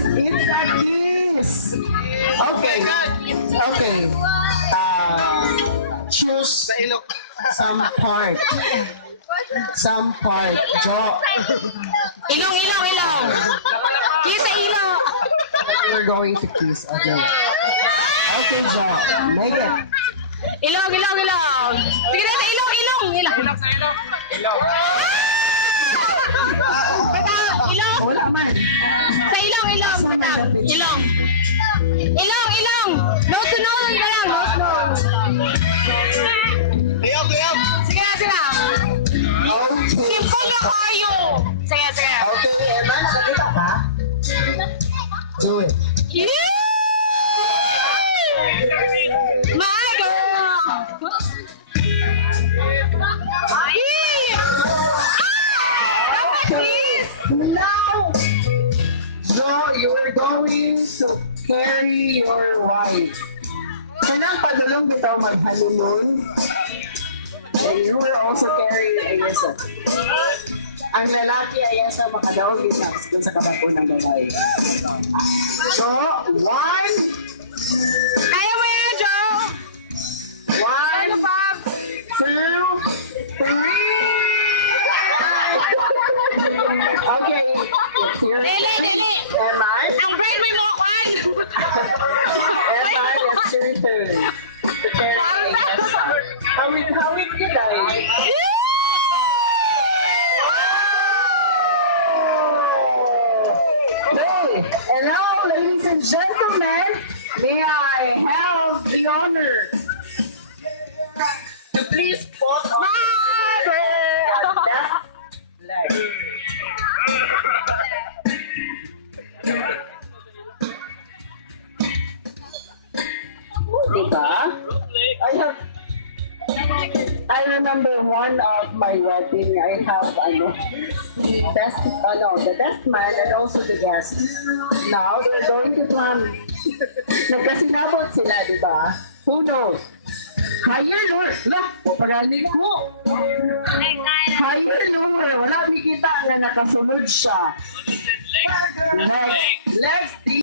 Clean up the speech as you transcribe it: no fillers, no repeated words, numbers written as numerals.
It's a kiss. Okay. Okay. Choose some part. Some part. Jo. Ilong, ilong, ilong. Kiss sa ilong. We're going to kiss. Okay. Okay, Jo. Make it. Ilong, ilong, ilong. Sige na, ilong, ilong, ilong. Patang, ilong. Wala man. Sa ilong, ilong, patang. Ilong. Ilong, ilong. Nose to nose na lang, nose to nose. Sige na, sige na. Simple na kayo. Sige, sige. Okay, Emma, nakakita ka? Do it. My girl. Now, so you are going to carry your wife. Kanang padulong bitaw mag-honeymoon. And you will also carry Ayesa. Ang lalaki Ayesa makadaog din doon sa kabako ng babae. So, 1, Kaya mo yan, Joe. 1, Ano pa? 2, 3. Okay. It's your Dili, dili. Emma, Ang brain mo mo, Kwan. Emma, it's your turn. To carry Ayesa. Hawig yun ay. Hey, and now, ladies and gentlemen, may I have the honor to please put on the left leg. Diba? I remember one of my wedding, I have the best man and also the guest. Now they're going to plan. Nagkasinabot sila, di ba? Who knows? Higher lower. Lah, pagaling ko. Higher lower. Wala ni kita nga nakasunod siya. Legs.